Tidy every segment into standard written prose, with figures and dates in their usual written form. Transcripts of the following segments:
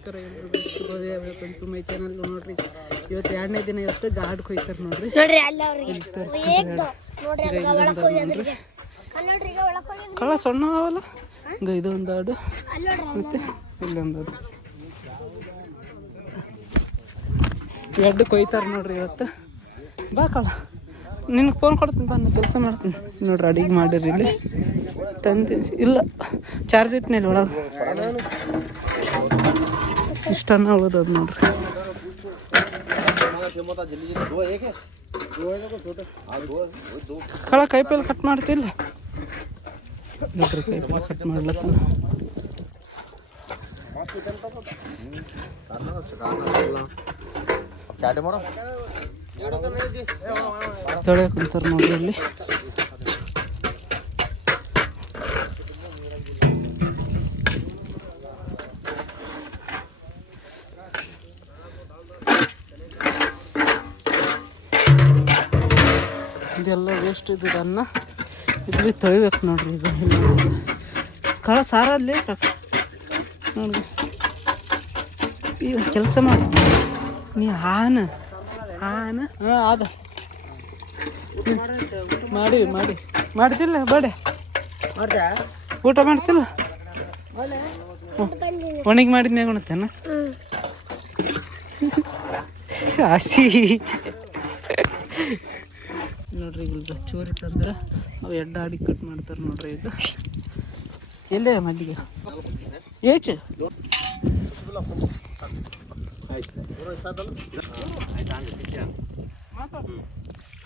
ನಮಸ್ಕಾರ ಎಲ್ರಿಗೂ ಶುಭೋದಯ. Welcome to my channel. ನೋಡ್ರಿ ಇವತ್ತು 2ನೇ ದಿನ, ಇವತ್ತು ಗಾಡ್ ಕೊಯ್ತಾರೆ ನೋಡ್ರಿ. ಕಳ್ಳ ಸಣ್ಣ ಅವಲ್ಲ, ಇದು ಒಂದು ಆಡು ಮತ್ತೆ ಇಲ್ಲೊಂದು ಆಡು, ಎರಡು ಕೊಯ್ತಾರೆ ನೋಡ್ರಿ ಇವತ್ತು. ಬಾ ಕಳ್ಳ, ನಿನ್ಗೆ ಫೋನ್ ಕೊಡ್ತೀನಿ ಬಾ, ನಾನು ಕೆಲಸ ಮಾಡ್ತೀನಿ ನೋಡ್ರಿ. ಅಡಿಗೆ ಮಾಡಿರಿ ಇಲ್ಲಿ ತಂದು ಇಲ್ಲ, ಚಾರ್ಜ್ ಇಟ್ಟಿನಿಲ್ಲ ಒಳಗೆ, ಇಷ್ಟನ್ನ ಉಳಿದದು ನೋಡ್ರಿ. ಕಳ್ಳ ಕೈಪಲ್ಲಿ ಕಟ್ ಮಾಡ್ತಿಲ್ಲ ನೋಡ್ರಿ, ಕೈಪಲ್ಲಿ ಕಟ್ ಮಾಡ್ಲತ್ತ. ತೊಳೆ ಕುಂತಾರ ನೋಡ್ರಿ ಇಲ್ಲಿ. ಇದೆಲ್ಲ ವೇಸ್ಟ್ ಇದ್ದದ ಅನ್ನ ಇಲ್ಲಿ ತೊಳಿಬೇಕು ನೋಡ್ರಿ. ಇದು ಕಳ ಸಾರಲ್ಲಿ ನೋಡ್ರಿ. ಈಗ ಕೆಲಸ ಮಾಡಿ ನೀ ಹಾನ ಹಾಂ ಅದ ಮಾಡಿ ಮಾಡ್ತಿಲ್ಲ ಬೇಡ, ಊಟ ಮಾಡ್ತಿಲ್ಲ, ಒಣಗಿ ಮಾಡಿದ್ಮೇಲೆ ಉಣತ್ತೇನ ಹಸಿ ನೋಡ್ರಿ. ಈಗ ಚೋರಿ ತಂದ್ರೆ ಅವು ಎಡ್ಡ ಆಡಿ ಕಟ್ ಮಾಡ್ತಾರೆ ನೋಡ್ರಿ. ಇದು ಎಲ್ಲೇ ಮಲ್ಲಿಗೆ ಏಚ್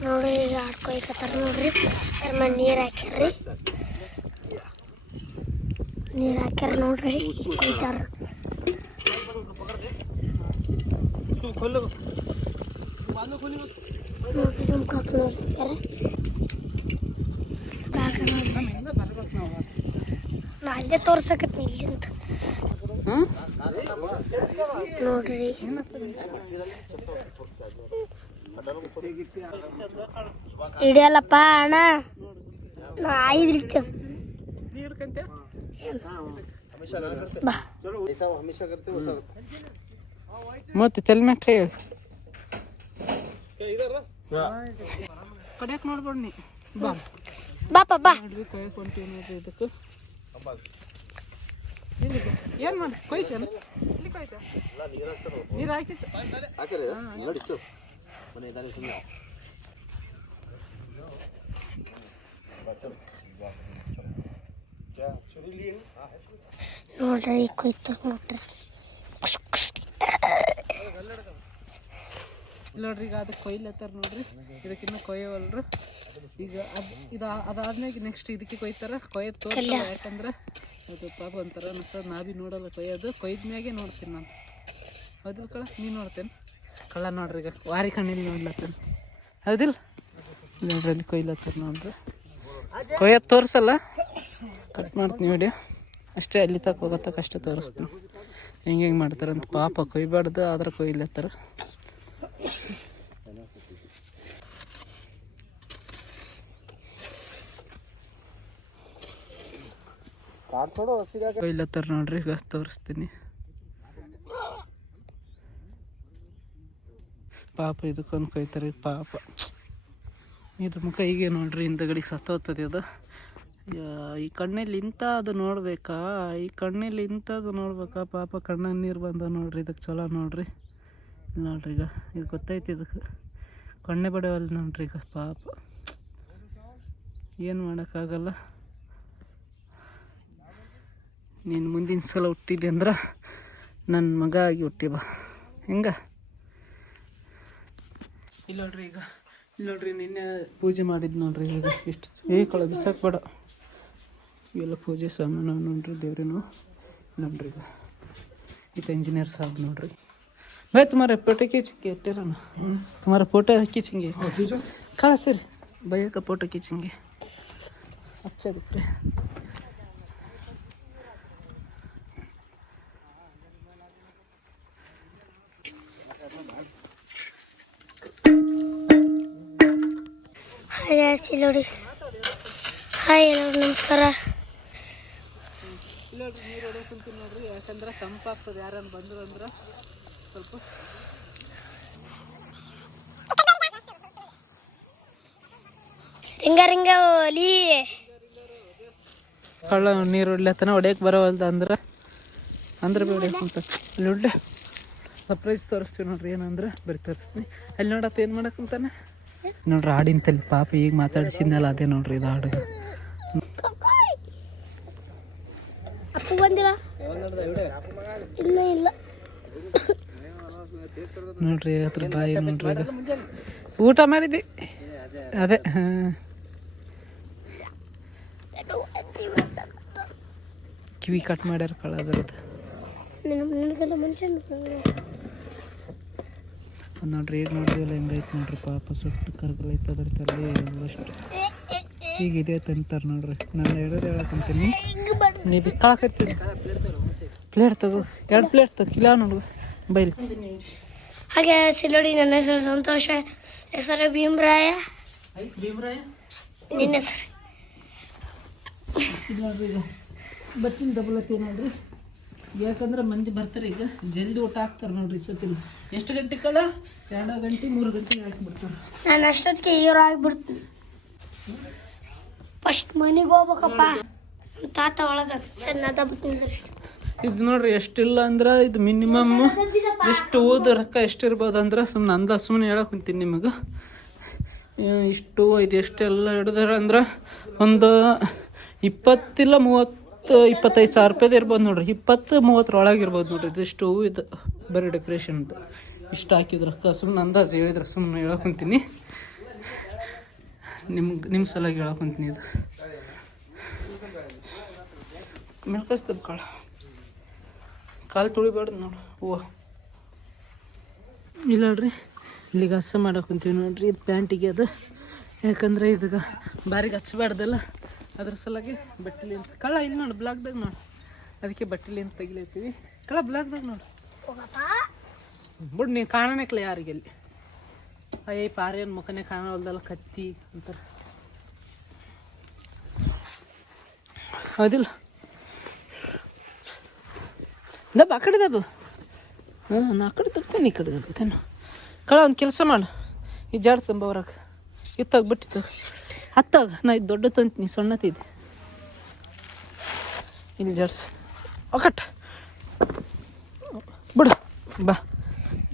ನೋಡಿ, ಈಗ ಆಡ್ಕೊಯ್ಕತ್ತಾರ ನೋಡ್ರಿ. ಅದ್ರ ನೀರು ಹಾಕ್ಯಾರ್ರಿ, ನೀರು ಹಾಕ್ಯಾರ ನೋಡ್ರಿ, ಕೊಯ್ತಾರ. ನೋಡ್ರಿ ನಮ್ಮ ಕಪ್ ನಾ ಅಲ್ಲೇ ತೋರ್ಸಕತ್ನಿ ಇಲ್ಲಿಂದ ನೋಡ್ರಿ. ಹಿಡಿಯಲ್ಲಪ್ಪ ಅಣ್ಣ, ನಾ 5 ಇಡ್ತೇವೆ. ಮತ್ತೆ ತೆಲ್ಮ್ಯಾಗ ಕೈ ಕಡಿಯಕ್ಕೆ ನೋಡ್ಬೇಡ ನೀ. ಬಾಪ ಬಾ ಕೈ ಕೊಂತೀವಿ ನೋಡ್ರಿ. ಇದಕ್ಕೆ ಏನು ಮಾಡಿ ಕೊಯ್ತೇನೆ, ಇಲ್ಲಿ ಕೊಯ್ತ ನೀರು ಹಾಕಿತ್ತು. ನೋಡ್ರಿ ಕೊಯ್ತಾರ ನೋಡ್ರಿ. ನೋಡ್ರಿ ಈಗ ಅದಕ್ಕೆ ಕೊಯ್ಲತ್ತಾರ ನೋಡ್ರಿ. ಇದಕ್ಕಿನ್ನೂ ಕೊಯ್ಯವಲ್ರು. ಈಗ ಅದಾದ್ಮೇಲೆ ನೆಕ್ಸ್ಟ್ ಇದಕ್ಕೆ ಕೊಯ್ತಾರ. ಕೊಯ್ದು ತೋರಿಸಲ್ಲ, ಯಾಕಂದ್ರೆ ಅದು ಪಾಪ ಒಂಥರ ಅನಿಸ್ತದೆ. ನಾ ಭೀ ನೋಡಲ್ಲ ಕೊಯ್ಯೋದು, ಕೊಯ್ದ್ಮ್ಯಾಗೆ ನೋಡ್ತೀನಿ ನಾನು. ಹೌದಿಲ್ಲ ಕಳ್ಳ, ನೀನು ನೋಡ್ತೇನೆ ಕಳ್ಳ. ನೋಡ್ರಿ ಈಗ ವಾರಿ ಕಣ್ಣಿಲ್ಲಿ ನೋಡ್ಲತ್ತೇನೆ, ಹೌದಿಲ್ಲ? ನೋಡ್ರಿ ಅಲ್ಲಿ ಕೊಯ್ಲತ್ತಾರ ನೋಡ್ರಿ. ಕೊಯ್ಯೋದು ತೋರಿಸಲ್ಲ, ಕಟ್ ಮಾಡ್ತೀನಿ ವಿಡಿಯೋ ಅಷ್ಟೇ. ಅಲ್ಲಿ ತಗೊಳತ್ತಕ್ಕೆ ಅಷ್ಟೇ ತೋರಿಸ್ತೀನಿ ಹೆಂಗೆ ಮಾಡ್ತಾರಂತ. ಪಾಪ ಕೊಯ್ಬಾರ್ದು, ಆದ್ರೆ ಕೊಯ್ಲತ್ತಾರ. ಕೊಯ್ಲತ್ತಾರ ನೋಡ್ರಿ, ಈಗ ತೋರಿಸ್ತೀನಿ. ಪಾಪ ಇದಕ್ಕೊಂದು ಕೊಯ್ತಾರೆ ಪಾಪ. ಇದು ಮುಖ ಹೀಗೆ ನೋಡ್ರಿ, ಹಿಂದಗಡೆಗೆ ಸತ್ತೋಗ್ತದೆ ಅದು. ಈ ಕಣ್ಣಲ್ಲಿ ಇಂಥದ್ದು ನೋಡ್ಬೇಕಾ, ಈ ಕಣ್ಣಲ್ಲಿ ಇಂಥದ್ದು ನೋಡ್ಬೇಕಾ? ಪಾಪ ಕಣ್ಣಲ್ಲಿ ನೀರು ಬಂದ ನೋಡ್ರಿ. ಇದಕ್ಕೆ ಚಲೋ ನೋಡ್ರಿ. ನೋಡ್ರಿ ಈಗ ಇದು ಗೊತ್ತೈತಿ, ಇದಕ್ಕೆ ಕಣ್ಣೆ ಬಡವಲ್ಲ ನೋಡ್ರಿ. ಈಗ ಪಾಪ ಏನು ಮಾಡೋಕ್ಕಾಗಲ್ಲ. ನೀನು ಮುಂದಿನ ಸಲ ಹುಟ್ಟಿದ್ದೆ ಅಂದ್ರೆ ನನ್ನ ಮಗ ಆಗಿ ಹುಟ್ಟಿ ಬಾ. ಹೆಂಗ ಇಲ್ಲ ನೋಡ್ರಿ. ಈಗ ಇಲ್ಲಿ ನೋಡ್ರಿ, ನಿನ್ನೆ ಪೂಜೆ ಮಾಡಿದ್ದು ನೋಡ್ರಿ. ಈಗ ಇಷ್ಟು ಕಳ ಬಿಸಾಕ್ಬೇಡ, ಇವೆಲ್ಲ ಪೂಜೆ ಸಾಮಾನು ನೋಡ್ರಿ. ದೇವ್ರೇನು ನೋಡ್ರಿ. ಈಗ ಇದು ಇಂಜಿನಿಯರ್ ಸಾಹೇಬ್ ನೋಡ್ರಿ. भाई तुम्हारे फोटो खींचेंगे, तेरा ना तुम्हारा फोटो खींचेंगे। खड़ा सर, भैया का फोटो खींचेंगे, अच्छा दिख रहा है। ಹಾಯ್ ಸಿಲೋಡಿ, ಹಾಯ್ ಎಲ್ಲರೂ ನಮಸ್ಕಾರ. ನೀರು ಹೊಡೆಯಕ್ಕೆ ಕುಂತೀನಿ ನೋಡ್ರಿ, ಯಾಕಂದ್ರೆ ತಂಪಾಗ್ತದೆ. ಯಾರನ್ನು ಬಂದ್ರು ಅಂದ್ರೆ ಸ್ವಲ್ಪ ರಿಂಗ ಒಲಿ ಕಳ್ಳ ನೀರು ಹೊಡ್ಲತ್ತನ ಹೊಡ್ಯಕ್ಕೆ ಬರೋವಲ್ದ ಅಂದ್ರೆ ಬೇಡ ಅಂತ ಅಲ್ಲಿ ಹೊಡ್ಲೆ ಸರ್ಪ್ರೈಸ್ ತೋರಿಸ್ತೀವಿ ನೋಡ್ರಿ. ಏನಂದ್ರೆ ಬರೀ ತೋರಿಸ್ತೀನಿ. ಅಲ್ಲಿ ನೋಡತ್ತ ಏನು ಮಾಡಕ್ಕಂತಾನೆ ನೋಡ್ರಿ. ಹಾಡಿಂತಲ್ಲಿ ಪಾಪ ಈಗ ಮಾತಾಡಿಸಿದ್ನಲ್ಲ ಅದೇ ನೋಡ್ರಿ ಇದು ಹಾಡು. ಅಪ್ಪು ಬಂದಿಲ್ಲ ಇಲ್ಲ ಇಲ್ಲ ನೋಡ್ರಿ ಅದ್ರ ಬಾಯಿ ನೋಡ್ರಿ. ಊಟ ಮಾಡಿದ್ದಿ ಅದೇ. ಹಾಂ ಕಿವಿ ಕಟ್ ಮಾಡ್ಯಾರ ಕಳ್ಳ ಅದರದ್ದು. ಅದು ನೋಡ್ರಿ ಈಗ ನೋಡಿದ್ವಲ್ಲ ಹೆಂಗೈತೆ ನೋಡ್ರಿ. ಪಾಪ ಸುಟ್ಟು ಕರ್ಗಲೈತೆ ಅದ್ರ ತಲೆ ಅಷ್ಟು ಈಗ ಇದೆ ತಂತಾರೆ ನೋಡ್ರಿ. ನಾನು ಹೇಳಕ್ಕಂತೀನಿ ನೀ ಬಿಕ್ಕಾಕತ್ತೀನಿ. ಪ್ಲೇಟ್ ತಗೋ, 2 ಪ್ಲೇಟ್ ತಗೋ, ಕಿಲೋ ನೋಡು ಬೈಲ್. ಹಾಗೆ ಸಿಲೋಡಿ. ನನ್ನ ಹೆಸರು ಸಂತೋಷ, ಹೆಸರು ಭೀಮರಾಯ. ನಿನ್ನ ಹೆಸರು ನೋಡ್ರಿ. ಈಗ ಬಟ್ಟಿನ ದಬಲತ್ತೀವಿ ನೋಡ್ರಿ, ಯಾಕಂದ್ರೆ ಮಂದಿ ಬರ್ತಾರೆ. ಈಗ ಜಲ್ದಿ ಊಟ ಹಾಕ್ತಾರೆ ನೋಡ್ರಿ. ಸತಿಲ್ಲ ಎಷ್ಟು ಗಂಟೆ ಕಳ್ಳ? 2 ಗಂಟೆ 3 ಗಂಟೆಗೆ ಹಾಕಿಬಿಡ್ತಾರೆ. ನಾನು ಅಷ್ಟೊತ್ತಿಗೆ ಹೀರೋ ಆಗಿಬಿಡ್ತೀನಿ. ಫಸ್ಟ್ ಮನೆಗೆ ಹೋಗ್ಬೇಕಪ್ಪ. ತಾತ ಒಳಗೆ ಸಣ್ಣ ದಬ್ಬತ್ತೀನಿ. ಇದು ನೋಡ್ರಿ ಎಷ್ಟಿಲ್ಲ ಅಂದ್ರೆ ಇದು ಮಿನಿಮಮ್ ಎಷ್ಟು ಓದು ರೊಕ್ಕ ಎಷ್ಟಿರ್ಬೋದು ಅಂದ್ರೆ ಸುಮ್ಮನೆ ಹೇಳಕ್ ಕುಂತೀನಿ ನಿಮಗೆ. ಇಷ್ಟು ಇದು ಎಷ್ಟೆಲ್ಲ ಹಿಡಿದಾರ ಅಂದ್ರೆ ಒಂದು 20 ಇಲ್ಲ 30-25 ಸಾವಿರ ರೂಪಾಯ್ದು ಇರ್ಬೋದು ನೋಡ್ರಿ. 20-30 ಒಳಗಿರ್ಬೋದು ನೋಡ್ರಿ. ಇದಿಷ್ಟು ಇದು ಬರೀ ಡೆಕೋರೇಷನ್ದು ಇಷ್ಟು ಹಾಕಿದ್ರೆ ರೊಕ್ಕ. ಸುಮ್ಮನೆ ಅಂದಾಜು ಹೇಳಿದ್ರೆ ಸುಮ್ಮನೆ ಹೇಳಕ್ಕಂತೀನಿ, ನಿಮ್ಮ ಸಲಾಗಿ ಹೇಳಕ್ಕಂತೀನಿ. ಇದು ಮೆಲ್ಕಸ್ತದ ಕಾಲು ತುಳಿಬಾರ್ದು ನೋಡ್ರಿ. ಹೂವು ಇಲ್ಲ ನೋಡ್ರಿ. ಇಲ್ಲಿಗೆ ಹಸ ಮಾಡಕ್ಕಂತೀವಿ ನೋಡ್ರಿ. ಇದು ಪ್ಯಾಂಟಿಗೆ ಅದು, ಯಾಕಂದ್ರೆ ಇದಕ್ಕೆ ಬಾರಿಗೆ ಹಚ್ಚಬಾರ್ದಲ್ಲ, ಅದ್ರ ಸಲಾಗಿ ಬಟ್ಟೆಲಿ ಅಂತ ಕಳ್ಳ ಇಲ್ಲಿ ನೋಡಿ ಬ್ಲಾಕ್ದಾಗ ನೋಡಿ. ಅದಕ್ಕೆ ಬಟ್ಟೆಲಿ ಅಂತ ತೆಗಿಲತ್ತೀವಿ. ಕಳ್ಳ ಬ್ಲಾಕ್ದಾಗ ನೋಡಿ ಬಿಡು. ನೀವು ಕಾಣನೇಕ್ಲ ಯಾರಿಗೆ ಅಲ್ಲಿ ಅಯ್ಯ ಪಾರೇನು ಮುಖನೇ ಕಾಣೋಲ್ದಲ್ಲ ಕತ್ತಿ ಅಂತಾರೆ. ಹೌದಿಲ್ಲ? ದಬ್ಬ ಆ ಕಡೆ ದಬ್ಬ. ಹಾಂ ಆ ಕಡೆ ತಪ್ಕೊಂಡು ಈ ಕಡೆ ದಬ್ಬತೇನು. ಕಳ್ಳ ಒಂದು ಕೆಲಸ ಮಾಡು, ಈ ಜಾಡ್ಸಂಬ ಹೊರಗೆ ಇತ್ತಾಗ ಬಿಟ್ಟಿತ್ತು ಹತ್ತಾಗ. ನಾ ಇದು ದೊಡ್ಡ ತಂತೀನಿ, ಸಣ್ಣತಿದ್ದೆ ಇಲ್ಲಿ ಜಾಡ್ಸ ಒಕಟ್ ಬಿಡು. ಬಾ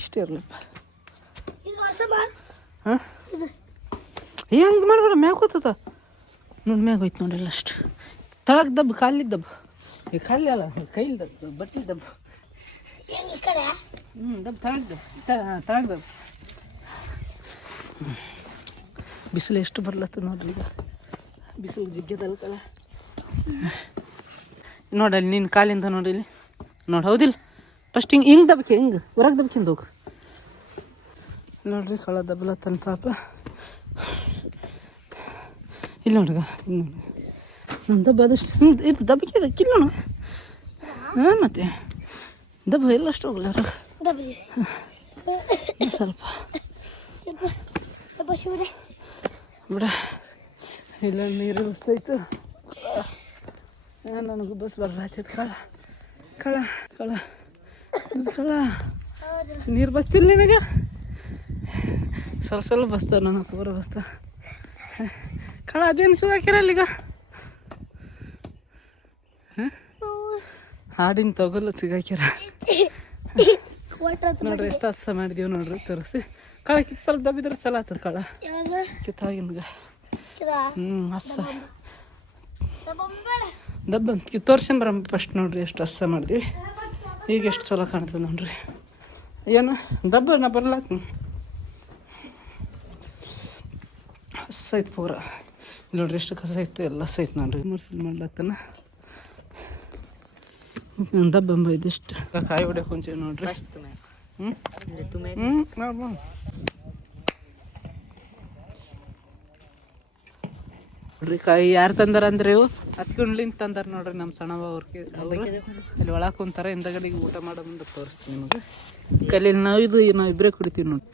ಇಷ್ಟೇ ಇರಲಪ್ಪ. ಹಾಂ ಹೆಂಗೆ ಮಾಡ್ಬೇಡ, ಮ್ಯಾಗ ಹೋಗ್ತದ ನೋಡಿ. ಮ್ಯಾಗ ಹೋಯ್ತು ನೋಡಿ ಎಲ್ಲ ಅಷ್ಟು. ತಳಗೆ ದಬ್ಬ, ಕಾಲಿಗೆ ದಬ್ಬ. ಈ ಖಾಲಿ ಅಲ್ಲ, ಕೈಲಿ ದಬ್ಬ, ಬಟ್ಟೆ ದಬ್ಬ. ದಬ್ಬ ತಳಗೆ ದಬ್ಬ, ತಳಗೆ ದಬ್ಬ. ಬಿಸಿಲು ಎಷ್ಟು ಬರ್ಲತ್ತದ ನೋಡ್ರಿ. ಈಗ ಬಿಸಿಲು ಜಿಗ್ಗದಲ್ಕಲ್ಲ ನೋಡಲ್ಲಿ. ನಿನ್ನ ಕಾಲಿಂದ ನೋಡಿ ಇಲ್ಲಿ ನೋಡಿ. ಹೌದಿಲ್ಲ? ಫಸ್ಟ್ ಹಿಂಗೆ ದಬ್ಬಕ್ಕೆ, ಹಿಂಗೆ ಹೊರಗೆ ದಬ್ಬಕ್ಕಿಂದ ಹೋಗು ನೋಡ್ರಿ. ಕಳ್ಳ ದಬ್ಬಲತ್ತನ ಪಾಪ. ಇಲ್ಲಿ ನೋಡ್ಗ, ಇಲ್ಲಿ ನೋಡಿ ನಮ್ಮ ದಬ್ಬ ಅದಷ್ಟು ಇದು ದಬ್ಬಕ್ಕೆ ಅದಕ್ಕಿಲ್ಲ ನೋಡು. ಹಾಂ ಮತ್ತೆ ದಬ್ಬ ಎಲ್ಲಷ್ಟು ಹೋಗ್ಲಾರ ಸ್ವಲ್ಪ ಬಿಡ. ಇಲ್ಲ ನೀರು ಬಸ್ತೈತು. ನನಗೂ ಬಸ್ ಬರ್ಲಾಯ್ತೈತೆ. ಕಳ್ಳ ನೀರು ಬಸ್ತಿಲ್ಲ ನಿನಗೆ? ಸ್ವಲ್ಪ ಬಸ್ತಾವ, ನನಗೆ ಬರೋ ಬಸ್ತಾವ. ಕಳ್ಳ ಅದೇನು ಶೂ ಹಾಕಿರಲ್ಲ ಈಗ? ಹಾಡಿನ ತಗೊಲ್ಲ ಸಿಗಾಕ್ಯಾರ ನೋಡ್ರಿ. ಎಷ್ಟು ಹಸ ಮಾಡಿದೀವಿ ನೋಡ್ರಿ. ತೋರಿಸಿ ಕಳ್ಳ ಕಿತ್ತು ಸ್ವಲ್ಪ ದಬ್ಬಿದ್ರೆ ಚಲೋ ಆಗ್ತದ. ಕಳ್ಳ ಕಿತ್ತಾಗಿನ್ಗ ಹಸ ದಬ್ಬ ತೋರ್ಸನ್ ಬರ ಫಸ್ಟ್ ನೋಡ್ರಿ. ಎಷ್ಟು ಹಸ ಮಾಡಿದ್ವಿ. ಈಗ ಎಷ್ಟು ಚಲೋ ಕಾಣ್ತದೆ ನೋಡ್ರಿ. ಏನು ದಬ್ಬ ನಾ ಬರ್ಲಾತ ಹಸ ಐತೆ ಪೂರ. ನೋಡ್ರಿ ಎಷ್ಟು ಕಸ ಐತೆ, ಎಲ್ಲ ಹಸ ಐತೆ ನೋಡ್ರಿ. ಮುರ್ಸಲ್ ಮಾಡ್ಲತ್ತನ ದಬ್ಬಂಬ ಇದಿಷ್ಟು ಕಾಯಿ ಹೊಡ್ಯಕ್ಕೆ ಮುಂಚೆ ನೋಡ್ರಿ. ನೋಡ್ರಿ ಕಾಯಿ ಯಾರು ತಂದಾರ ಅಂದ್ರೆ ಇವು ಹತ್ಕೊಂಡ್ಲಿಂದ ತಂದಾರ ನೋಡ್ರಿ. ನಮ್ಮ ಸಣ್ಣವ ಅವ್ರಿಗೆ ಅವರು ಅಲ್ಲಿ ಒಳಗೆ ಕುಂತಾರ. ಹಿಂದಗಡೆಗೆ ಊಟ ಮಾಡೋ ಮುಂದೆ ತೋರಿಸ್ತೀನಿ ನಿಮಗೆ. ಕಲ್ಲಿ ನಾವು ಇಬ್ಬರೇ ಕುಡಿತೀವಿ ನೋಡಿ.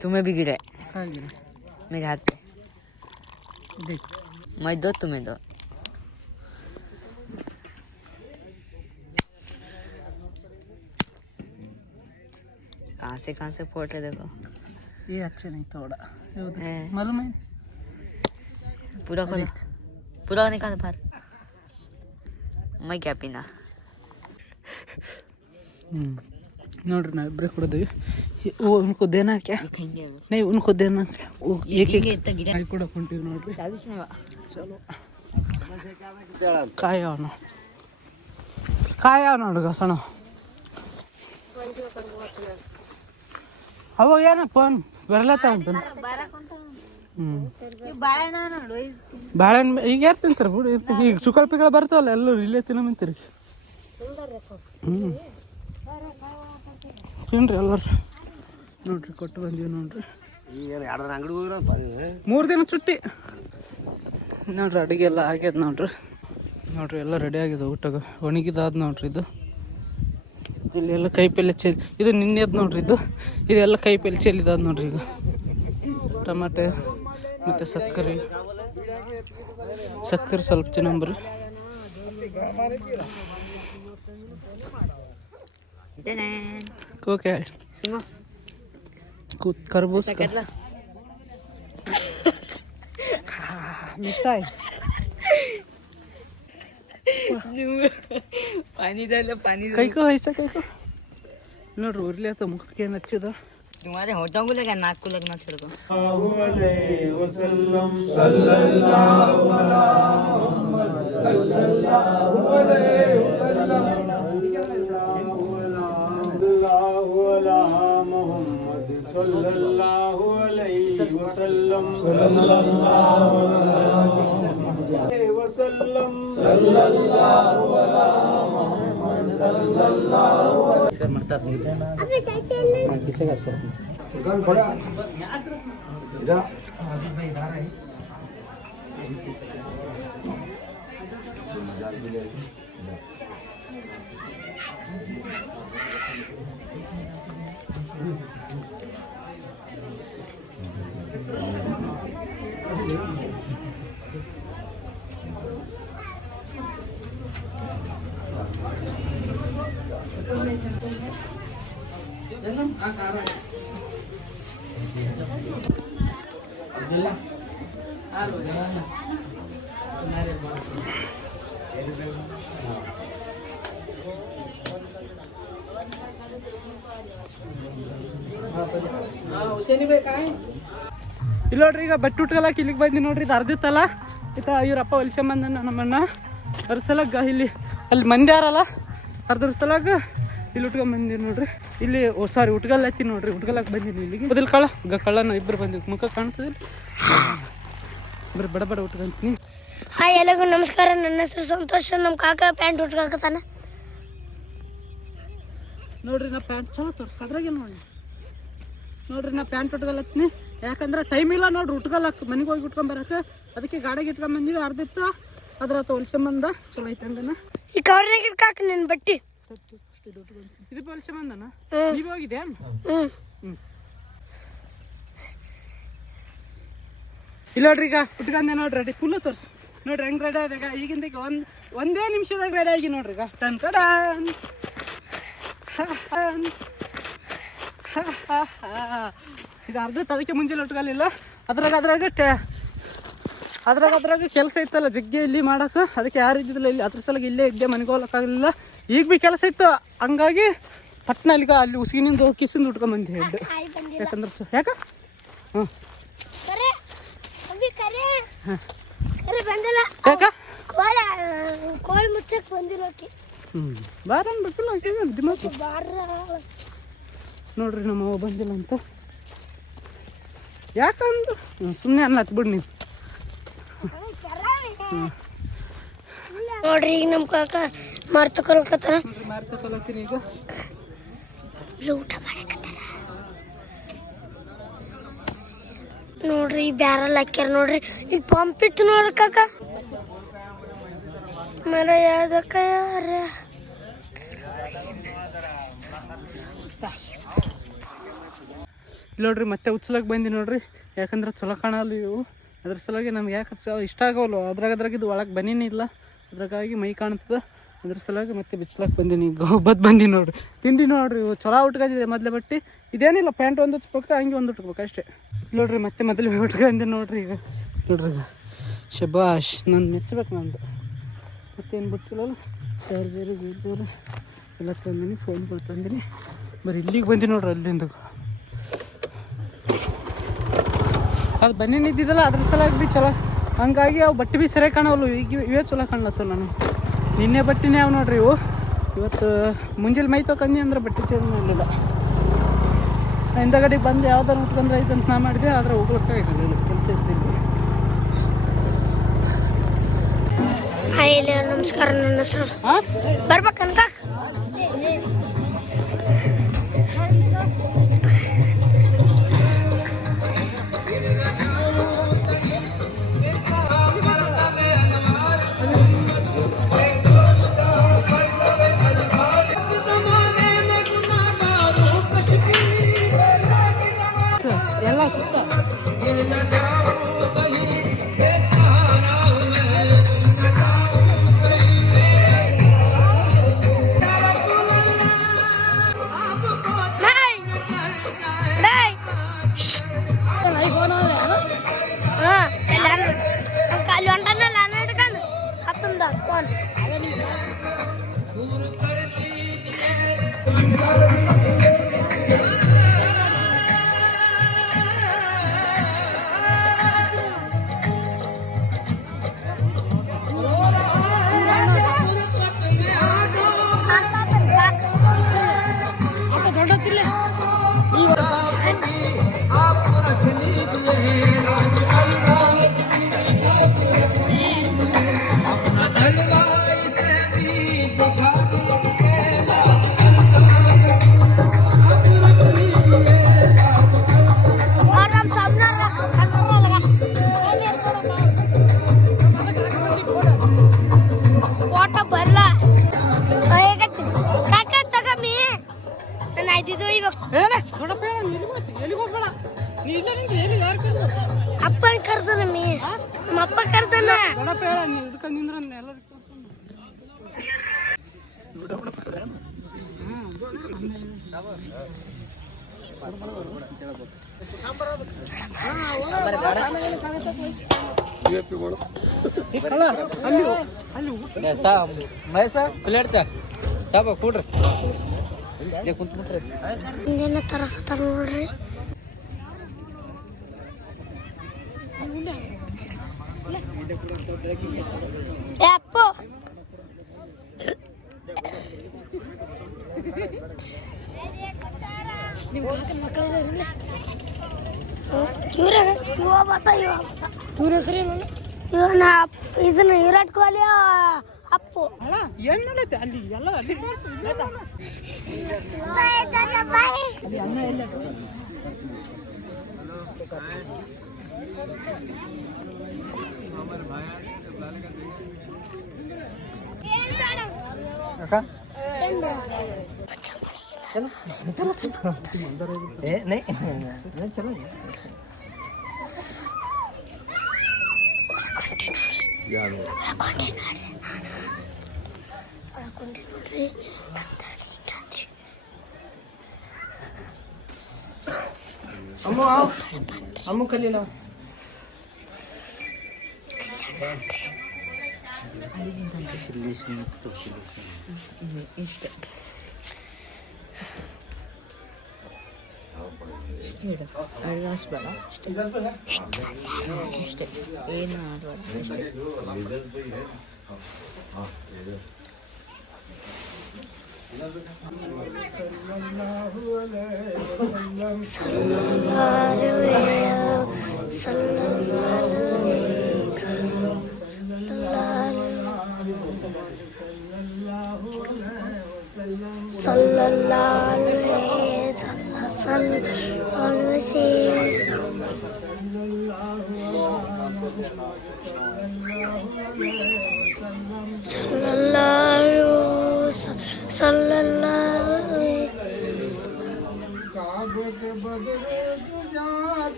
तुम्हें भी गिरे ಹಾಗೆ मेरे हाथ पे मैं दो तुम्हें दो कहाँ से फोटो देखो ये अच्छे नहीं थोड़ा है। मालूम है पूरा खोलो पूरा निकाल बाहर मैं क्या पीना ನೋಡ್ರಿ ನಾವು ಇಬ್ಬರೇ ಕೊಡೋದೀವಿ वो उनको देना क्या खाएंगे नहीं उनको देना क्या वो एक एक इतना गिरा ಕಾಯಿ ಕೂಡ ಕೊಂತೀವಿ ನೋಡ್ರಿ 40 में ಚಲೋ ಕಾಯಿ ಅವನು ಕಾಯಿ ಅವ ನೋಡ್ರಿ ಸಣ್ಣ ಅವಾಗ ಏನಪ್ಪ ಬರ್ಲತ್ತ ಅಂತ ಬಾಳೆಹಣ್ಣು ಈಗ ಯಾರು ತಿಂತಾರೆ ಬಿಡು ಈಗ ಚುಕ್ಕಲ್ ಪಿಕ್ಕಳ ಬರ್ತಾವಲ್ಲ ಎಲ್ಲರೂ ಇಲ್ಲೇ ತಿನ್ನಂತೀರಿ ತಿನ್ರಿ ಎಲ್ಲರೂ ನೋಡ್ರಿ ಕೊಟ್ಟು ಬಂದೀವಿ ನೋಡ್ರಿ 3 ದಿನ ಚುಟ್ಟಿ ನೋಡ್ರಿ ಅಡುಗೆ ಎಲ್ಲ ಆಗ್ಯದ ನೋಡ್ರಿ ಎಲ್ಲ ರೆಡಿ ಆಗಿದೆ ಊಟಗ ಒಣಗಿದಾದ ನೋಡ್ರಿ ಇದು ಇಲ್ಲೆಲ್ಲ ಕೈ ಪಲ್ಲೆ ಚೆಲ್ಲಿ ಇದು ನಿನ್ನೆದ್ ನೋಡ್ರಿ ಇದೆಲ್ಲ ಕೈ ಪಲ್ಲೆ ಚೆಲ್ಲಿದಾದ ನೋಡ್ರಿ ಈಗ ಟಮಾಟೆ ಮತ್ತು ಸಕ್ಕರೆ ಸ್ವಲ್ಪ ತಿನ್ನಂಬ್ರಿ ಓಕೆ खरबूज का मिठाई पानी डालो पानी कई को ऐसा कई को नोड्री उर्ले तो मुख के नच्चदा तुम्हारे होठों को लगा नाक को लगना छोड़ को सल्लल्लाहु अलैहि वसल्लम सल्लल्लाहु अलैहि वसल्लम सल्लल्लाहु अला मुहम्मद सल्लल्लाहु अलैहि मरता अबे कैसे ले किसे कर सकते दुकान बड़ा इधर ಇಲ್ಲಿ ನೋಡ್ರಿ ಈಗ ಬಟ್ಟೆ ಉಟ್ಕೊಳಕ್ಕೆ ಇಲ್ಲಿಗೆ ಬಂದು ನೋಡ್ರಿ ಇದು ಅರ್ದಿತ್ತಲ್ಲ ಇತ್ತ ಇವ್ರಪ್ಪ ಹೊಲ್ಸ್ಕೊಂಬಂದ ನಮ್ಮಣ್ಣ ಅದ್ರ ಸಲಾಗ ಇಲ್ಲಿ ಅಲ್ಲಿ ಮಂದಿ ಯಾರಲ್ಲ ಅರ್ಧರ ಸಲಾಗ ಇಲ್ಲಿ ಉಟ್ಕೊಂಬಂದಿ ನೋಡ್ರಿ ಇಲ್ಲಿ ಸಾರಿ ಉಟ್ಗಲ್ಲ ಹತ್ತಿ ನೋಡ್ರಿ ಉಟ್ಗಲಕ್ಕೆ ಬಂದಿನಿ ಇಲ್ಲಿಗೆ ಮೊದಲು ಕಳ್ಳನ ಇಬ್ಬರು ಬಂದಿವಿ ಮುಖ ಕಾಣ್ತದೆ ಬಡ ಬಡ ಉಟ್ಕೊಂತೀನಿ. ಹಾಯ್ ಎಲ್ಲರಿಗೂ ನಮಸ್ಕಾರ. ನನ್ನ ಹೆಸರು ಸಂತೋಷ್. ನಮ್ಮ ಕಾಕ ಪ್ಯಾಂಟ್ ಉಟ್ಕೊಳ್ತಾನೆ ನೋಡ್ರಿ ನಾ ಪ್ಯಾಂಟ್ ಚಲೋ ತೋರ್ಸ ಅದ್ರಾಗೆ ನೋಡ್ರಿ ನಾ ಪ್ಯಾಂಟ್ ಉಟ್ಕೊಳತ್ತೀನಿ ಯಾಕಂದ್ರೆ ಟೈಮ್ ಇಲ್ಲ ನೋಡ್ರಿ ಉಟ್ಕೊಳಕ್ಕೆ ಮನೆಗೆ ಹೋಗಿ ಉಟ್ಕೊಂಬರಕ್ಕೆ ಅದಕ್ಕೆ ಗಾಡಿಗೆ ಇಟ್ಕೊಂಬಂದಿದ್ದು ಅರ್ಧಿತ್ತು ಅದ್ರ ಹೊಲ್ಸ್ಕೊಂಬಂದ ಚಲೋ ಐತೆ ಅಂದನ ಈ ಕವರ್ನಾಗ ಇಟ್ಕಾಕ ನಿನ್ನ ಬಟ್ಟಿ ಇದು ಹೊಲ್ಸ್ಕೊಂಬಂದನ ನೀವು ಹೋಗಿದ್ಯಾ? ಇಲ್ಲ ನೋಡ್ರಿ ಈಗ ಉಟ್ಕೊಂಡೆ ನೋಡ್ರಿ ರೆಡಿ ಫುಲ್ಲು ತೋರ್ಸು ನೋಡ್ರಿ ಹೆಂಗೆ ರೆಡಿ ಆದಾಗ ಈಗಿಂದ ಈಗ ಒಂದೇ ನಿಮಿಷದಾಗ ರೆಡಿ ಆಗಿ ನೋಡ್ರಿ ಈಗ ಟನ್ ಕಡನ್ ಇದು ಅರ್ಧಕ್ಕೆ ಅದಕ್ಕೆ ಮುಂಚೆ ಉಟ್ಕೊಳ್ಳಿಲ್ಲ ಅದ್ರಾಗ ಕೆಲಸ ಇತ್ತಲ್ಲ ಜಗ್ಗೆ ಇಲ್ಲಿ ಮಾಡೋಕೆ ಅದಕ್ಕೆ ಯಾರು ಇದ್ದಿದ್ದಿಲ್ಲ ಇಲ್ಲಿ ಅದ್ರ ಸಲಗ ಇಲ್ಲೇ ಇದ್ದೆ ಮನೆಗೆ ಹೋಗ್ಲಿಕ್ಕಾಗಲಿಲ್ಲ. ಈಗ ಭೀ ಕೆಲಸ ಇತ್ತು ಹಂಗಾಗಿ ಪಟ್ನ ಅಲ್ಲಿಗ ಅಲ್ಲಿ ಉಸಿಗಿನಿಂದ ಹೋಗಿ ಕಿಸಿಂದ ಉಟ್ಕೊಂಬಂದು ಹೆಡ್ ಯಾಕಂದ್ರೆ ಯಾಕೆ ಹಾಂ ಯಾಕ ಕೋಳಿ ಮುಚ್ಚಕ್ ಬಂದಿರೋಕೆ ಬಾರ ಅಂದ್ಬಿಟ್ಟಿಲ್ಲ ದಿಮಾಕು ನೋಡ್ರಿ ನಮ್ಮವ್ವ ಬಂದಿಲ್ಲ ಅಂತ ಯಾಕಂದ್ರೆ ಸುಮ್ಮನೆ ಅನ್ನತ್ ಬಿಡು ನೀವು. ನೋಡ್ರಿ ಈಗ ನಮ್ಮ ಕಾಕ ಮಾರ್ತಕೊಳ್ಕತ್ತಾನ ಮಾರ್ತಕೊಳತ್ತೀನಿ ಈಗ ಊಟ ಮಾಡಕತ್ತಾರ ನೋಡ್ರಿ ಬ್ಯಾರಲ್ ಹಾಕ್ಯಾರ ನೋಡ್ರಿ ಇಲ್ಲಿ ಪಂಪ್ ಇತ್ತು ನೋಡ್ರಿ ಕಾಕ ಮರ ಯಾವ್ದಕ್ಕ ಯಾರ ನೋಡ್ರಿ ಮತ್ತೆ ಉಚ್ಚಲಕ್ಕೆ ಬಂದಿ ನೋಡ್ರಿ ಯಾಕಂದ್ರೆ ಚಲೋ ಕಾಣಲ್ಲ ಇವು ಅದ್ರ ಸಲುವಾಗಿ ನಮ್ಗೆ ಯಾಕೆ ಇಷ್ಟ ಆಗವಲ್ವ ಅದ್ರಾಗ ಇದು ಒಳಗೆ ಬನ್ನಿನೇ ಇಲ್ಲ ಅದ್ರಾಗಾಗಿ ಮೈ ಕಾಣ್ತದೆ ಅದ್ರ ಸಲುವಾಗಿ ಮತ್ತೆ ಬಿಚ್ಲಾಕ್ ಬಂದೀನಿ. ಈಗ ಒಬ್ಬತ್ತು ಬಂದೀನಿ ನೋಡ್ರಿ. ತಿಂಡಿ ನೋಡ್ರಿ ಚಲೋ ಉಟ್ಕೊಂಡಿದೆ ಮೊದಲೇ ಬಟ್ಟೆ. ಇದೇನಿಲ್ಲ ಪ್ಯಾಂಟ್ ಒಂದು ಉಚ್ಬೇಕು ಹಂಗೆ ಒಂದು ಉಟ್ಬೇಕು ಅಷ್ಟೇ ನೋಡ್ರಿ. ಮತ್ತೆ ಮೊದಲು ಉಟ್ಕೊಂಡೆ ನೋಡ್ರಿ. ಈಗ ನೋಡ್ರಿ ಶಬಾಷ್, ನಾನು ಮೆಚ್ಚಬೇಕು ನಂದು. ಮತ್ತೇನು ಬಿಟ್ಟಿಲ್ಲಲ್ಲ, ಚಾರ್ಜರು ಗೀರ್ಜರು ಎಲ್ಲ ತಂದೀನಿ, ಫೋನ್ ತಂದೀನಿ. ಬರೀ ಇಲ್ಲಿಗೆ ಬಂದಿ ನೋಡ್ರಿ. ಅಲ್ಲಿಂದ ಅದು ಬನ್ನಿ ನಿದ್ದಿದ್ದಲ್ಲ, ಅದ್ರ ಸಲುವಾಗಿ ಭೀ ಚಲೋ. ಹಂಗಾಗಿ ಅವು ಬಟ್ಟೆ ಭೀ ಸರಿಯಾಗಿ ಕಾಣವಲ್ಲು. ಈಗ ಇವೇ ಚಲೋ ಕಾಣ್ಲತ್ತವ. ನಾನು ನಿನ್ನೆ ಬಟ್ಟೆನೇ ಅವು ನೋಡ್ರಿ ಇವು. ಇವತ್ತು ಮುಂಜಾನೆ ಮೈ ತೊಗೊಂಡು ಅಂದ್ರೆ ಬಟ್ಟೆ ಚೇಂಜ್ ಮಾಡಲಿಲ್ಲ. ಹಿಂದಗಡೆಗೆ ಬಂದು ಯಾವ್ದಾರು ಉಟ್ಕೊಂಡ್ರೆ ಆಯ್ತು ಅಂತ ನಾ ಮಾಡಿದೆ. ಆದರೆ ಹೋಗ್ಲಿಕ್ಕಾಗಿಲ್ಲ, ಕೆಲಸ ಇರ್ತಿಲ್ಲ. ನಮಸ್ಕಾರ, ನನ್ನ ಹೆಸರು ಬರ್ಬೇಕನ್ಕ ಎಲ್ಲ ಸುತ್ತ ಕಾಲು ಹೊಂಟನಲ್ಲ ಹಿಡ್ಕೊಂಡು ಹತ್ತಂದ ಫೋನ್ ದೊಡ್ಡತ್ತಿಲ್ಲ ಅಪ್ಪ ಕರ್ದನ ನಮ್ಮ ಅಪ್ಪ ಕರ್ದನ ಗಣಪ ಹೇಳ ನೀ ಹಿಡ್ಕೊಂಡು ನಿಂದ್ರ ಎಲ್ಲರೂ ಹಿಂಗೇನ ತರಕತ್ತಾರ ನೋಡ್ರಿ. ಅಪ್ಪ ಇದನ್ನ ವಿರಾಟ್ ಕೊಹ್ಲಿ ಅಪ್ಪು ಏನ್ ಮಾಡೈತೆ ಅಲ್ಲಿ ಎಲ್ಲ ಅಲ್ಲಿ ಅನ್ನ ಎಲ್ಲ ಅಮ್ಮ ಕಲಿಯಲ್ಲ ಇಷ್ಟೇ ಅಡ್ವಾನ್ಸ್ ಬೇಡ ಇಷ್ಟೇ ಏನು ಅಡ್ವಾನ್ಸ್ ಇಷ್ಟೇ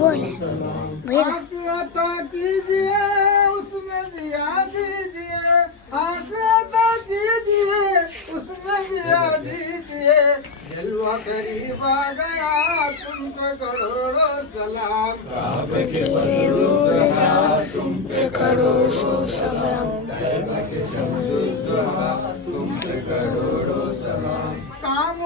बोले भैया आता कीजिए उसमें जिया दीजिए, आता कीजिए उसमें जिया दीजिए, जलवा करीब आ गया तुमको करोड़ों सलाम। करो सो सबरम काम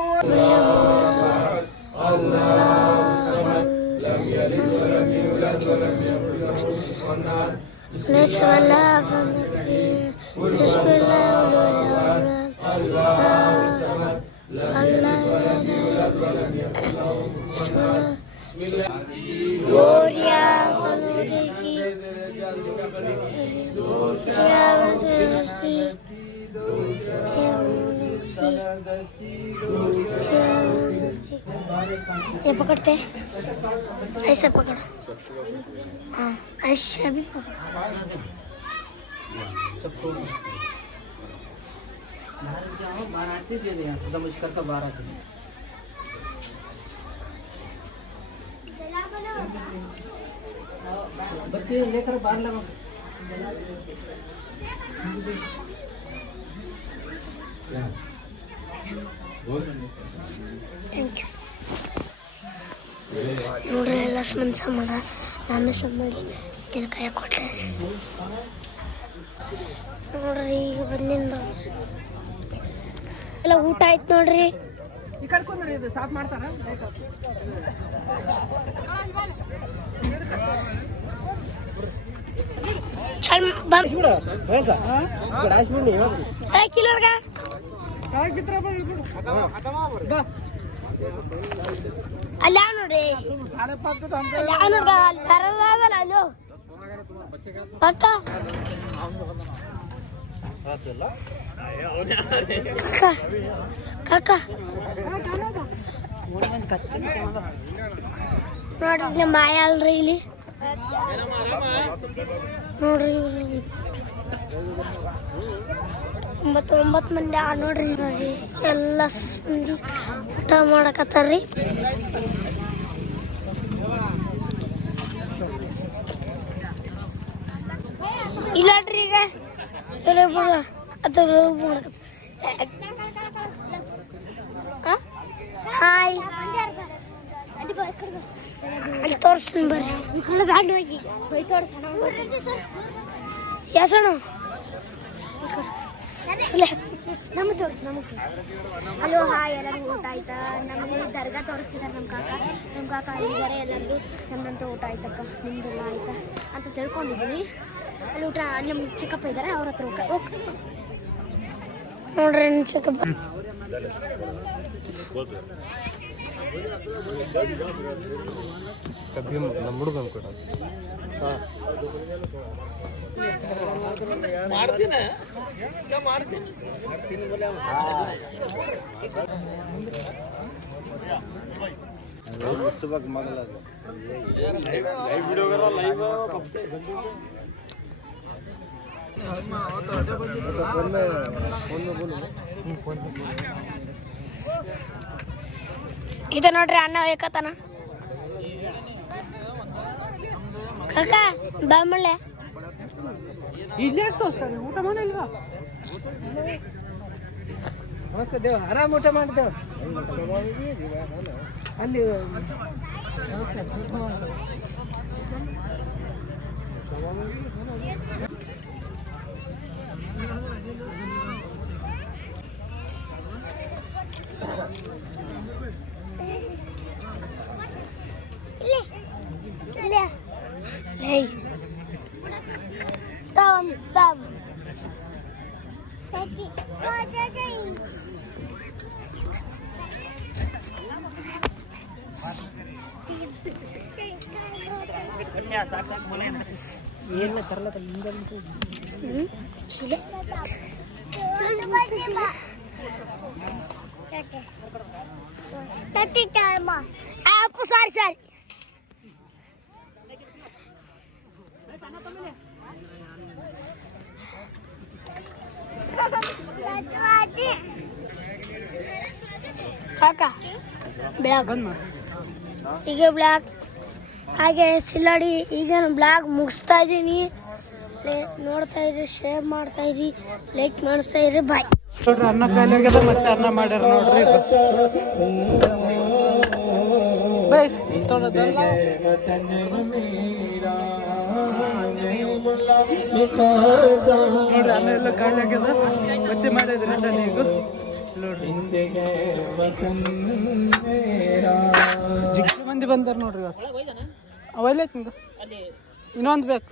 ये पकड़ते ऐसे पकड़, हाँ ऐसे भी पकड़। बाहर आते दे दे एकदम मुश्किल का बाहर आते बच्चे लेकर बाहर लगा। Thank you. ನೋಡ್ರಿ ಎಲ್ಲ ಸ್ಮನ್ಸ ಮಾಡ ನಾಮೇ ಮಾಡಿ ತಿನ್ಕಾಯ ಕೊಟ್ಟೆ ನೋಡ್ರಿ. ಈಗ ಬಂದಿಂದ ಎಲ್ಲ ಊಟ ಆಯ್ತು ನೋಡ್ರಿ. ಈ ಕರ್ಕೊಂಡ್ರಿ ಇದು ಸಾಫ್ ಮಾಡ್ತಾರ. ಅಲ್ಲ ನೋಡ್ರಿ ಬರಲ್ಲ ಅಲ್ಲೋ ಪಕ್ಕ ಕಾಕ ನೋಡ್ರಿ ನಮ್ಮ ಬಾಯ ಅಲ್ರಿ ಇಲ್ಲಿ ನೋಡ್ರಿ. 9 ಮಂದಿ ನೋಡ್ರಿ ನೋಡ್ರಿ ಎಲ್ಲ ಮಂದಿ ಊಟ ಮಾಡಕತ್ತಾರ್ರಿ. ಇಲ್ಲಾಡ್ರಿ ಈಗ ಹಾಯ್ ಅಲ್ಲಿ ತೋರಿಸ್ತೀನಿ ಬರ್ರಿ. ಬ್ಯಾಂಡ್ ಹೋಗಿ ಹೋಯ್ ತೋರಿಸೋಣ ಯಾಸಣ ನಮಗೆ ತೋರಿಸಿ ನಮಗೆ ಹಲೋ ಹಾಯ್ ಎಲ್ಲರಿಗೂ ಊಟ ಆಯ್ತಾ? ನಮಗೆ ದರ್ಗಾ ತೋರಿಸ್ತಿದ್ದಾರೆ ನಮ್ಮ ಕಾಕ ಇದ್ದಾರೆ ಎಲ್ಲರಿಗೂ. ನಮ್ಮಂತೂ ಊಟ ಆಯ್ತಕ್ಕ, ನಿಮ್ದೆಲ್ಲ ಆಯ್ತಾ ಅಂತ ತಿಳ್ಕೊಂಡಿದ್ದೀನಿ. ಅಲ್ಲಿ ಊಟ ನಮ್ಮ ಚಿಕ್ಕಪ್ಪ ಇದ್ದಾರೆ, ಅವ್ರ ಹತ್ರ ಊಟ ಹೋಗ್ತೀನಿ ನೋಡ್ರಿ. ನಿಮ್ಮ ಚಿಕ್ಕಪ್ಪ ನಮ್ಮ ಹುಡುಗ ಕೂಡ ಇದು ನೋಡ್ರಿ ಅನ್ನ ಬೇಕತನ ಕಾಕ ಬಾಮಳ್ಳೆ ಇಲ್ಲೇ ತೋರಿಸ್ತಾನೆ ಊಟ ಮಾಡಿಲ್ವಾ? ನಮಸ್ತೆ ದೇವ ಆರಾಮ್ ಊಟ ಮಾಡಿದ್ದೇವೆ ಅಲ್ಲಿ. Hey. Down. ಏನ ತರಲ आपको सारी ಕಾಕ ಬೆಳಗ್ಗೆ ಹೀಗೆ ಬ್ಲಾಗ್ ಹಾಗೆ ಸಿಲ್ಲಾಡಿ ಈಗ ಬ್ಲಾಗ್ ಮುಗಿಸ್ತಾ ಇದ್ದೀನಿ. ನೋಡ್ತಾ ಇರಿ, ಶೇರ್ ಮಾಡ್ತಾ ಇರಿ, ಲೈಕ್ ಮಾಡಿಸ್ತಾ ಇರಿ. ಬಾಯ್. ನೋಡ್ರಿ ಅನ್ನ ಖಾಲಿ ಆಗ್ಯದ, ಮತ್ತೆ ಅನ್ನ ಮಾಡ್ಯಾರ ನೋಡ್ರಿ. ನೋಡ್ರಿ ಅನ್ನ ಎಲ್ಲ ಖಾಲಿ ಆಗ್ಯದ, ಮತ್ತೆ ಮಾಡಿದ್ರಿ ಈಗ ನೋಡ್ರಿ. ಜಿಗ್ಗಿ ಮಂದಿ ಬಂದಾರ ನೋಡ್ರಿ ಇವತ್ತು. ಅವೈಲೈತ್ ನಿಂದು ಇನ್ನೊಂದು ಬೇಕು.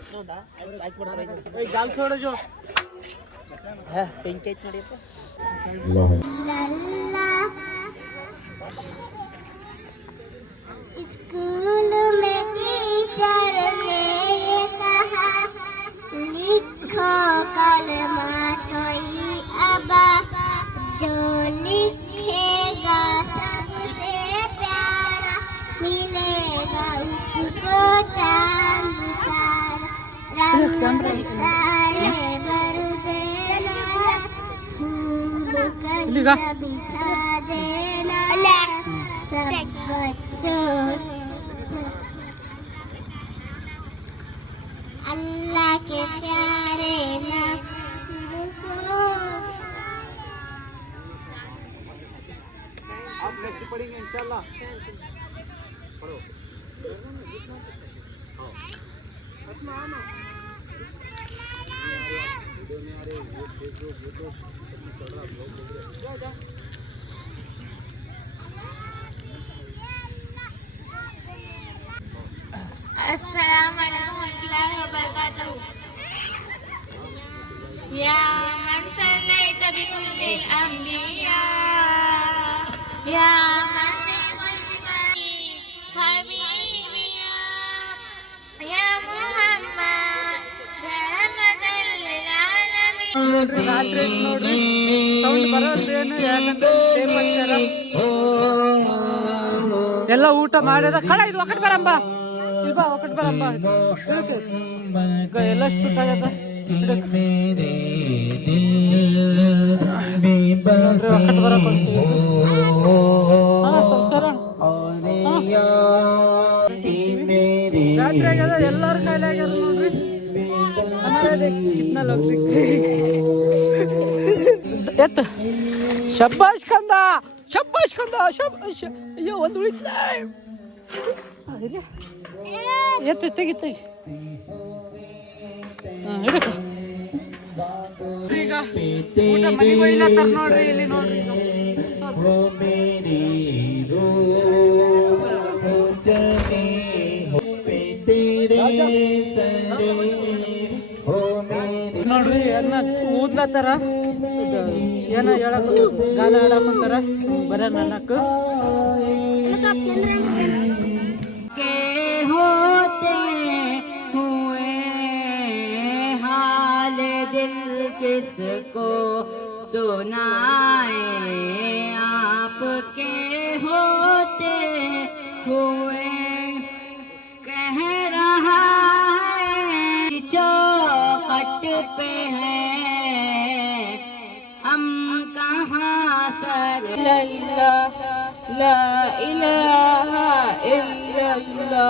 ಬೆಂಕಿ ಐತ್ ನೋಡಿಯಪ್ಪ. स्कूल में टीचर ने ये कहा, लिखो कलमा कोई अबा, जो लिखेगा सबसे प्यारा, मिलेगा उसको चांद तारा। रंग सारे भर देना, फूल कलिया बिछा देना, सब बच्चों अल्लाह के प्यारे नाम आप नेक्स्ट पढ़ेंगे इंशाल्लाह. अस्सलाम वालेकुम वबरकातुहू। या मन सल्लैत बिकुल्लिल अंबिया, या मन हबीबिया, या मुहम्मद रहमतल लिल आलमीन. ನೋಡ್ರಿ ರಾತ್ರಿ ನೋಡ್ರಿ ಸೌಂಡ್ ಬರೋದೇನು, ಯಾಕಂದ್ರೆ ಟೇಪ್ ಹಚ್ಚಾರ. ಎಲ್ಲ ಊಟ ಮಾಡ್ಯಾರ. ಕಳ ಇದು ಒಕ್ಕಟ್ ಬರಂಬ ಇಲ್ಬಾ, ಒಕ್ಕಟ್ ಬರಂಬ ಎಲ್ಲ ಸುಟ್ಟಾಗದ. ಒಕ್ಕಟ್ ಬರಕ್ ರಾತ್ರಿ ಆಗ್ಯದ, ಎಲ್ಲಾರ ಕಾಯಿಲೆ ಆಗ್ಯಾರ ನೋಡ್ರಿ. ಕಿತ್ನಾ ಲೋಗ್ ಸಿಕ್ತಿ ಎತ್ತ. ಶಬ್ಬಾಷ್ ಕಂದ, ಶಬ್ಬಾಷ್ ಕಂದ, ಶಬ್ಬಾಷ್. ಅಯ್ಯೋ ಒಂದು ಉಳಿತ. ಎತ್ತ ತೆಗಿ ತೆಗಿ. ಹಿಡಕ ಈಗ ಊಟ ಮನೆಗೆ ಒಯ್ಲತ್ತಾರ ನೋಡ್ರಿ. ಇಲ್ಲಿ ನೋಡ್ರಿ ನೋಡ್ರಿ ಅನ್ನ ಊದ್ಲತ್ತಾರ. ಏನ ಹೇಳಕ್ ಗಾನ ಆಡಕ್ ಕುಂತಾರ ಬರ ನನ್ನಕ್ಕ. होते हुए हाल दिल किसको सुनाए, आपके होते हुए कह रहा है चौखट पे है हम कहाँ सर. ला इलाहा इल्लल्लाह.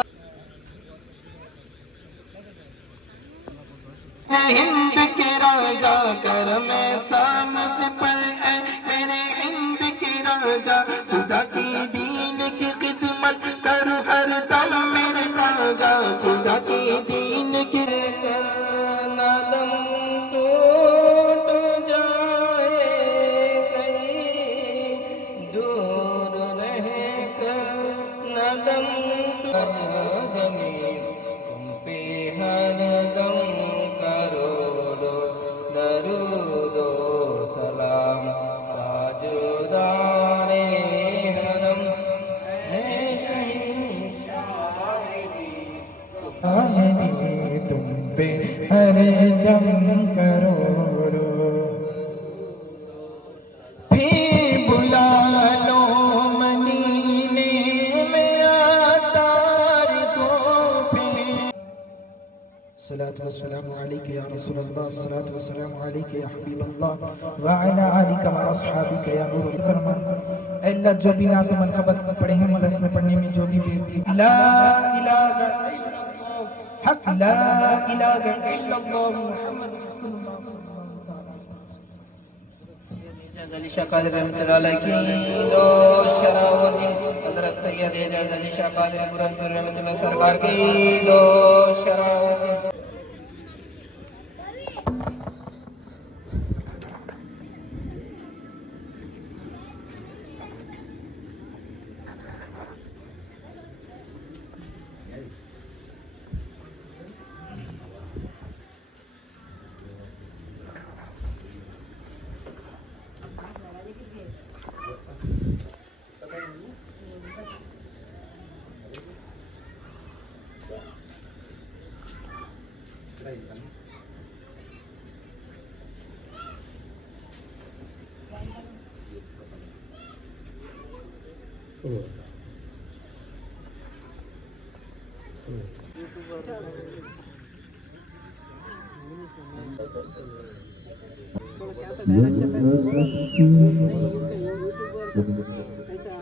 हिंद के राजा कर में समझ पर है मेरे हिंद के राजा, खुदा की दीन की खिदमत कर हर दम मेरे राजा, खुदा की दीन की नदम टूट जाए कहीं दूर रहे कर नदम जमीन तुम पे हर दम करोड़ो दरूदो सलाम ताजदारे हरम है कहीं शायरी तुम पे हर दम करोड़ो. फिर बुला लो मदीने में आतार को फिर. सलातु वस्सलामु अलैका या रसूलल्लाह, सलातु वस्सलामु अलैका या हबीबल्लाह व अला आलिका व अस्हाबिका या नूरुल फरमा. अल्लाह जो भी नाज़ मनकबत पढ़े हैं मदरस में पढ़ने में जो भी बेहतरी ला इलाहा इल्लल्लाह हक ला इलाहा इल्लल्लाह मुहम्मद रसूलुल्लाह अली शाह कादिर रहमतुल्लाह अलैह की दो शरावती हज़रत सैयद एजाज अली शाह कादिर बुरहानपुर रहमतुल्लाह सरकार की दो Sharavati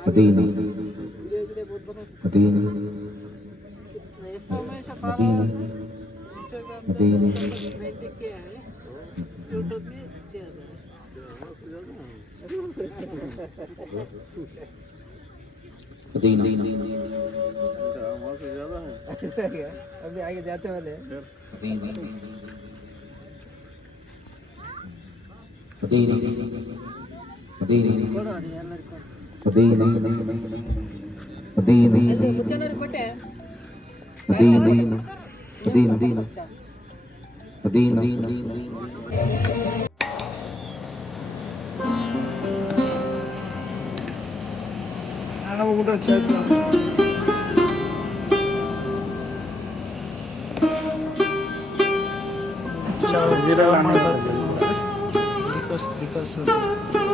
Medina Medina Medina Medina अभी आगे जाते वाले Medina Medina Medina Medina Medina कोटे मदीना मदीना मदीना because